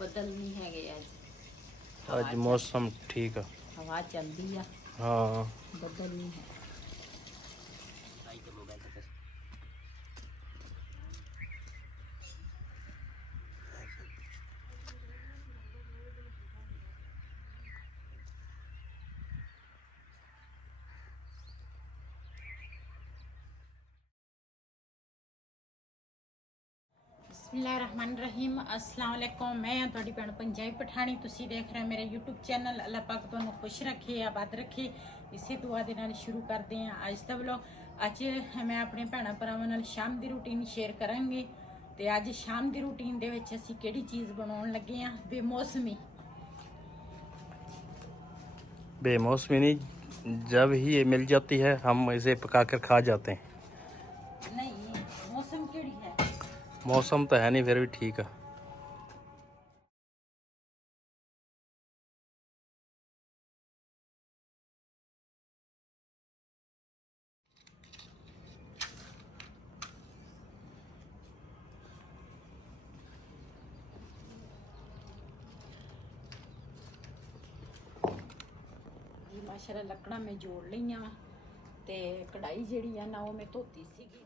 ਬੱਦਲ ਨਹੀਂ ਹੈਗੇ ਅੱਜ ਮੌਸਮ ਠੀਕ ਆ, ਹਵਾ ਚੱਲਦੀ ਆ, ਹਾਂ ਬੱਦਲ ਨਹੀਂ ਹੈ। ਬਿਸਮਿल्लाहिर्रहमानिर्रहीम अस्सलाम वालेकुम। मैं ਤੁਹਾਡੀ ਭੈਣ ਪੰਜਾਬੀ ਪਠਾਣੀ। ਤੁਸੀਂ ਦੇਖ ਰਹੇ ਮੇਰੇ YouTube ਚੈਨਲ। ਅੱਲਾਹ ਪਾਕ ਤੁਹਾਨੂੰ ਖੁਸ਼ ਰੱਖੇ, ਆਬਾਦ ਰੱਖੇ। ਇਸੇ ਦੁਆ ਦੇ ਨਾਲ ਸ਼ੁਰੂ ਕਰਦੇ ਹਾਂ ਅੱਜ ਦਾ ਵਲੌਗ। ਅੱਜ ਮੈਂ ਆਪਣੇ ਭੈਣਾਂ ਭਰਾਵਾਂ ਨਾਲ ਸ਼ਾਮ ਦੀ ਰੂਟੀਨ ਸ਼ੇਅਰ ਕਰਾਂਗੇ। ਤੇ ਅੱਜ ਸ਼ਾਮ ਦੀ ਰੂਟੀਨ ਦੇ ਵਿੱਚ ਅਸੀਂ ਕਿਹੜੀ ਚੀਜ਼ ਬਣਾਉਣ ਲੱਗੇ ਹਾਂ? बेमौसमी नहीं, जब ही ये मिल जाती है हम इसे पकाकर खा जाते हैं। नहीं, मौसम केड़ी है? मौसम तो है नहीं, फिर भी ठीक है। जी माशाल्लाह ਲੱਕੜਾਂ ਮੈਂ ਜੋੜ ਲਈਆਂ ਵਾ ਤੇ ਕੜਾਈ ਜਿਹੜੀ ਆ ਨਾ ਉਹ ਮੈਂ ਧੋਤੀ ਸੀਗੀ।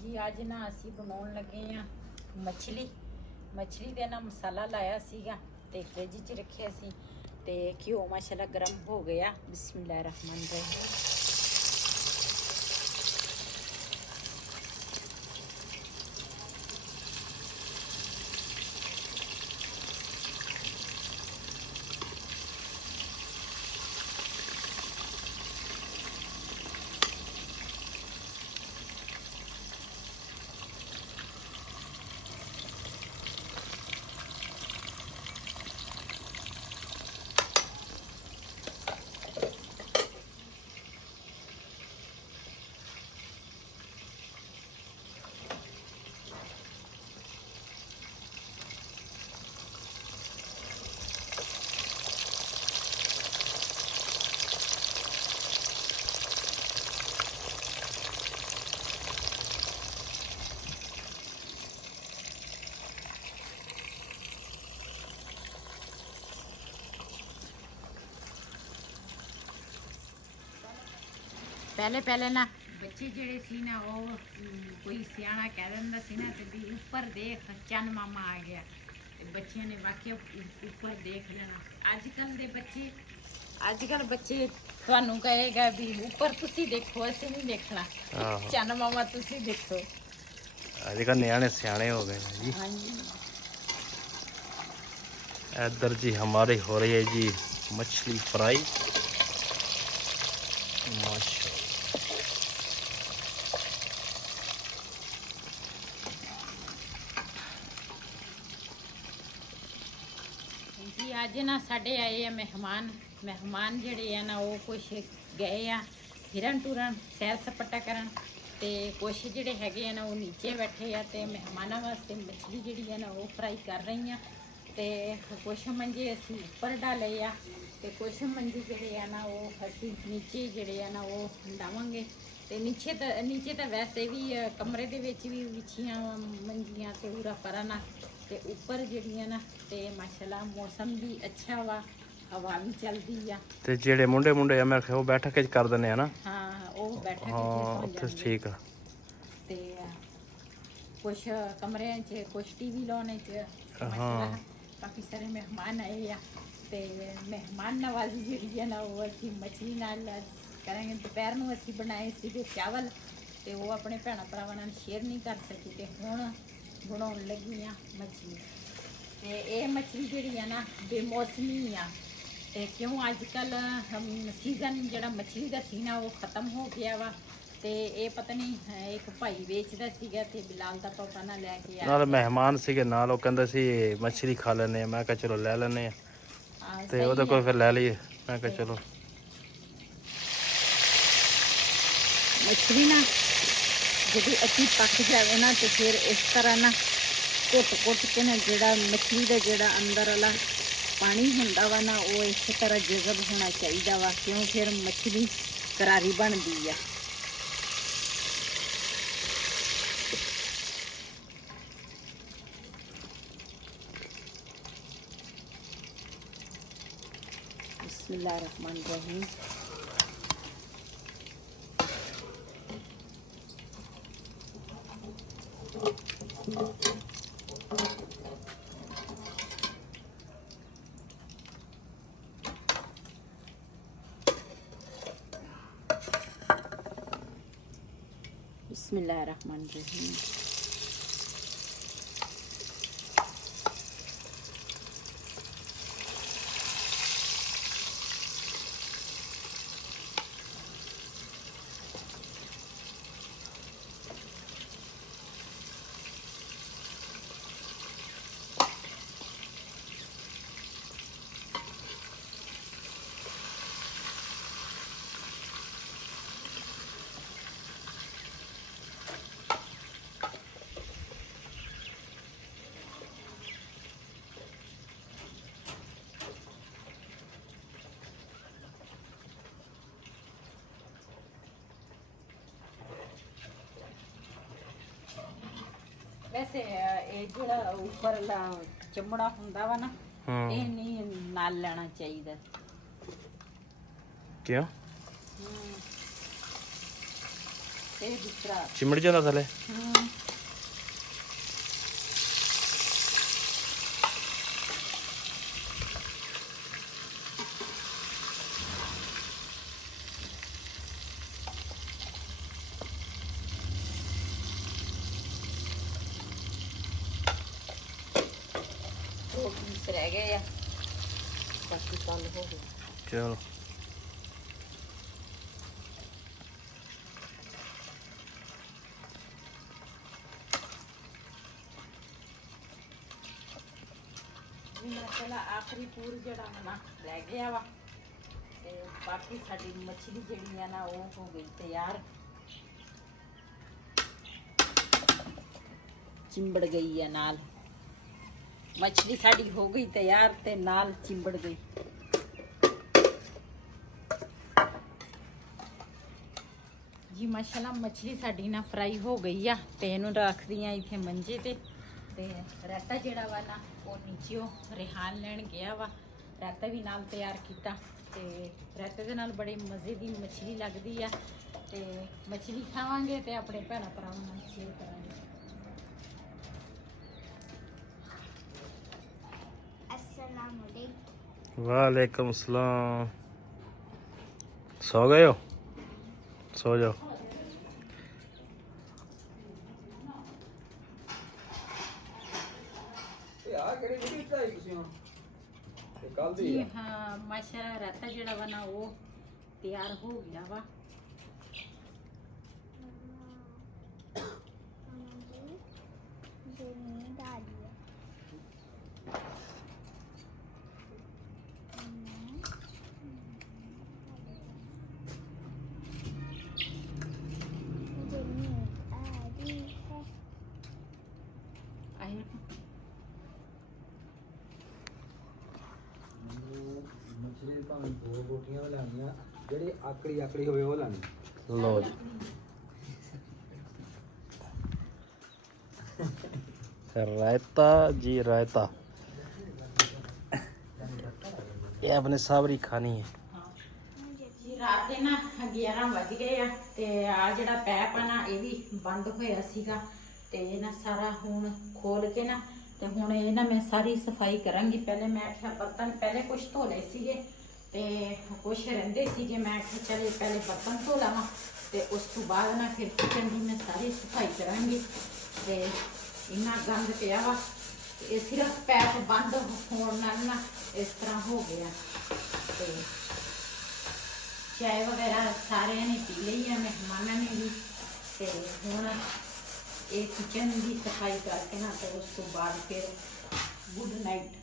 जी ਅੱਜ ਨਾ ਅਸੀਂ ਬਣਾਉਣ ਲੱਗੇ ਆ ਮੱਛਲੀ ਦੇ ਨਾਲ ਮਸਾਲਾ ਲਾਇਆ ਸੀਗਾ ਤੇ ਫ੍ਰਿਜ 'ਚ ਰੱਖਿਆ ਸੀ ਤੇ ਘਿਓ ਮਾਸ਼ਾਅੱਲਾ ਗਰਮ ਹੋ ਗਿਆ। ਬਿਸਮਿल्लाहिर्रहमानिर्रहीम। ਪਹਿਲੇ ਨਾ ਬੱਚੇ ਜਿਹੜੇ ਸੀ ਨਾ ਉਹ ਕੋਈ ਸਿਆਣਾ ਕਹਿ ਦਿੰਦਾ ਸੀ ਨਾ ਕਿ ਵੀ ਉੱਪਰ ਦੇਖ ਚੰਨ ਮਾਮਾ ਆ ਗਿਆ ਤੇ ਬੱਚਿਆਂ ਨੇ ਵਾਕਿਆ ਉੱਪਰ ਦੇਖ ਲੈਣਾ। ਅੱਜ ਕੱਲ ਬੱਚੇ ਤੁਹਾਨੂੰ ਕਹੇਗਾ ਵੀ ਉੱਪਰ ਤੁਸੀਂ ਦੇਖੋ, ਅਸੀਂ ਨਹੀਂ ਦੇਖਣਾ, ਚੰਨ ਮਾਮਾ ਤੁਸੀਂ ਦੇਖੋ। ਅੱਜ ਕੱਲ ਨਿਆਣੇ ਸਿਆਣੇ हो गए हैं जी। हाँ जी। इधर जी हमारी हो रही है जी मछली फ्राई माशाल्लाह। जी ਅੱਜ ਨਾ ਸਾਡੇ ਆਏ ਆ ਮਹਿਮਾਨ ਜਿਹੜੇ ਆ ਨਾ ਉਹ ਕੁਛ ਗਏ ਆ ਹਿਰਨ ਟੁਰਨ ਸੈਰ ਸਪਾਟਾ ਕਰਨ ਤੇ ਕੁਛ ਜਿਹੜੇ ਹੈਗੇ ਆ ਨਾ ਉਹ ਨੀਚੇ ਬੈਠੇ ਆ ਤੇ ਮਹਿਮਾਨਾਂ ਵਾਸਤੇ ਮੱਛਲੀ ਜਿਹੜੀ ਆ ਨਾ ਉਹ ਫਰਾਈ ਕਰ ਰਹੀ ਆ ਤੇ ਕੁਛ ਮੰਜੇ ਅਸੀਂ ਉੱਪਰ ਡਾਲੇ ਆ ਤੇ ਕੁਛ ਮੰਜੇ ਜਿਹੜੇ ਆ ਨਾ ਉਹ ਅਸੀਂ ਨੀਚੇ ਜਿਹੜੇ ਆ ਨਾ ਉਹ ਡਾਵਾਂਗੇ ਤੇ ਨੀਚੇ ਤਾਂ ਵੈਸੇ ਵੀ ਕਮਰੇ ਦੇ ਵਿੱਚ ਵੀ ਵਿਛੀਆਂ ਮੰਜੀਆਂ ਤੇ ਪੂਰਾ ਪਰਾਨਾ ਤੇ ਉੱਪਰ ਜਿਹੜੀਆਂ ਨਾ ਤੇ ਮਾਸ਼ਾਅੱਲਾ ਮੌਸਮ ਵੀ ਅੱਛਾ ਵਾ, ਹਵਾ ਵੀ ਚੱਲਦੀ ਆ ਤੇ ਜਿਹੜੇ ਮੁੰਡੇ ਆ ਮੈਂ ਕਿਹਾ ਉਹ ਬੈਠਕ ਚ ਕਰ ਦਿੰਦੇ ਆ ਨਾ। ਹਾਂ ਉਹ ਬੈਠਕ ਹਾਂ ਉੱਥੇ ਠੀਕ ਆ ਤੇ ਕੁਛ ਕਮਰਿਆਂ 'ਚ ਕੁਛ ਟੀਵੀ ਲਾਉਣੇ 'ਚ ਹਾਂ ਕਾਫੀ ਸਾਰੇ ਮਹਿਮਾਨ ਆਏ ਆ ਤੇ ਮਹਿਮਾਨ ਨਵਾਜ਼ੀ ਜਿਹੜੀ ਆ ਨਾ ਉਹ ਅਸੀਂ ਮੱਛਲੀ ਨਾਲ ਕਰਾਂਗੇ। ਦੁਪਹਿਰ ਨੂੰ ਅਸੀਂ ਬਣਾਏ ਸੀਗੇ ਚਾਵਲ ਤੇ ਉਹ ਆਪਣੇ ਭੈਣਾਂ ਭਰਾਵਾਂ ਨਾਲ ਸ਼ੇਅਰ ਨਹੀਂ ਕਰ ਸਕੀ ਤੇ ਹੁਣ ਬਣਾਉਣ ਲੱਗੀ ਆ ਮੱਛਲੀ। ਤੇ ਇਹ ਮੱਛਲੀ ਜਿਹੜੀ ਆ ਨਾ ਬੇਮੌਸਮੀ ਆ ਤੇ ਕਿਉਂ ਅੱਜ ਕੱਲ ਸੀਜ਼ਨ ਜਿਹੜਾ ਮੱਛਲੀ ਦਾ ਸੀ ਨਾ ਉਹ ਖਤਮ ਹੋ ਗਿਆ ਵਾ ਤੇ ਇਹ ਪਤਾ ਨਹੀਂ ਇੱਕ ਭਾਈ ਵੇਚਦਾ ਸੀਗਾ ਤੇ ਬਿਲਾਲ ਦਾ ਪਾਪਾ ਨਾਲ ਲੈ ਕੇ ਨਾਲ ਮਹਿਮਾਨ ਸੀਗੇ ਨਾਲ ਉਹ ਕਹਿੰਦੇ ਸੀ ਮੱਛਲੀ ਖਾ ਲੈਣੇ ਆ। ਮੈਂ ਕਿਹਾ ਚਲੋ ਲੈ ਲੈਣੇ ਆ ਤੇ ਉਹਦੇ ਕੋਲ ਫਿਰ ਲੈ ਲਈਏ। ਮੈਂ ਕਿਹਾ ਚਲੋ ਮੱਛਲੀ ਨਾ ਜਦੋਂ ਅੱਛੀ ਪੱਕ ਜਾਵੇ ਨਾ ਤੇ ਫਿਰ ਇਸ ਤਰ੍ਹਾਂ ਨਾ ਕੁੱਟ ਕੇ ਨਾ ਜਿਹੜਾ ਮੱਛਲੀ ਦਾ ਜਿਹੜਾ ਅੰਦਰ ਵਾਲਾ ਪਾਣੀ ਹੁੰਦਾ ਵਾ ਨਾ ਉਹ ਇਸੇ ਤਰ੍ਹਾਂ ਜਜ਼ਬ ਹੋਣਾ ਚਾਹੀਦਾ ਵਾ, ਕਿਉਂ ਫਿਰ ਮੱਛਲੀ ਕਰਾਰੀ ਬਣਦੀ ਆ। बिस्मिल्लाहिर्रहमानिर्रहीम। बिस्मिल्लाहिर्रहमानिर्रहीम। ਵੈਸੇ ਇਹ ਜਿਹੜਾ ਉੱਪਰਲਾ ਚਮੜਾ ਹੁੰਦਾ ਵਾ ਨਾ ਇਹ ਨਹੀਂ ਨਾਲ ਲੈਣਾ ਚਾਹੀਦਾ। ਕਿਉਂ? ਇਹ ਦੂਸਰਾ ਚਿਮੜ ਜਾਂਦਾ ਥੱਲੇ। रह गए या बाकी कल हो गए। चलो माशाल्लाह आखिरी पूर जड़ा ना रह गया वा ते बाकी साडी मछली जड़ी है ना वो हो गई तैयार, चिंबड़ गई है नाल मछली साड़ी हो गई तैयार ते नाल चिंबड़ गई। जी माशाल्लाह मछली साड़ी ना फ्राई हो गई आ ते इहनूं रख दी आ इत्थे मंजे ते रायता जिहड़ा वा ना वो नीचे रिहान लैण गया वा। रायता भी नाल तैयार कीता ते रायते दे नाल बड़ी मज़े दी मछली लगदी आ ते मछली खावांगे ते अपने भैणां भरावां नाल शेयर करांगे। वालेकुम सलाम। सो गए हो? सो जाओ। जी हाँ माशाल्लाह रायता जिहड़ा वा ना वो तैयार हो गया वा। मछली भावें दो बोटियां लानियां जेह्ड़ी आकड़ी आकड़ी होवे वो लानी। लो जी रायता जी रायता ये अपने साबरी खानी है। जी रात ਦੇ ਨਾ 11 ਵਜ ਗਏ ਆ ਤੇ ਆ ਜਿਹੜਾ ਪੈਪ ਆ ਨਾ ਇਹ ਵੀ ਬੰਦ ਹੋਇਆ ਸੀਗਾ ਤੇ ਇਹ ਨਾ ਸਾਰਾ ਹੁਣ ਖੋਲ ਕੇ ਨਾ ਤੇ ਹੁਣ ਇਹ ਨਾ ਮੈਂ ਸਾਰੀ ਸਫਾਈ ਕਰਾਂਗੀ। ਪਹਿਲੇ ਮੈਂ ਆਖਿਆ ਬਰਤਨ ਪਹਿਲੇ ਕੁਝ ਧੋ ਲਏ ਸੀਗੇ ਤੇ ਕੁਝ ਰਹਿੰਦੇ ਸੀਗੇ, ਮੈਂ ਆਖਿਆ ਚਲੇ ਪਹਿਲੇ ਬਰਤਨ ਧੋ ਲਾਵਾਂ ਤੇ ਉਸ ਤੋਂ ਬਾਅਦ ਨਾ ਫਿਰ ਕਿਚਨ ਦੀ ਮੈਂ ਸਾਰੀ ਸਫਾਈ ਕਰਾਂਗੀ। ਤੇ ਇੰਨਾ ਗੰਦ ਪਿਆ ਵਾ ਇਹ ਸਿਰਫ ਪੈਪ ਬੰਦ ਹੋਣ ਨਾਲ ਨਾ ਇਸ ਤਰ੍ਹਾਂ ਹੋ ਗਿਆ। ਤੇ ਚਾय वगैरह सारे ने पी ली है, मेहमानों ने भी। तो हूँ ये किचन की सफाई करके ना तो उस तो बाद फिर गुड नाइट।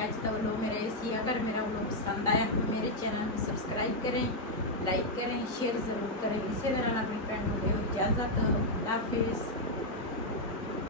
आज का व्लॉग मेरा ऐसी, अगर मेरा व्लॉग पसंद आया तो मेरे चैनल को सब्सक्राइब करें, लाइक करें, शेयर ज़रूर करें। इसी तरह अपनी भैन को दो इजाज़त। अल्लाह हाफिज़।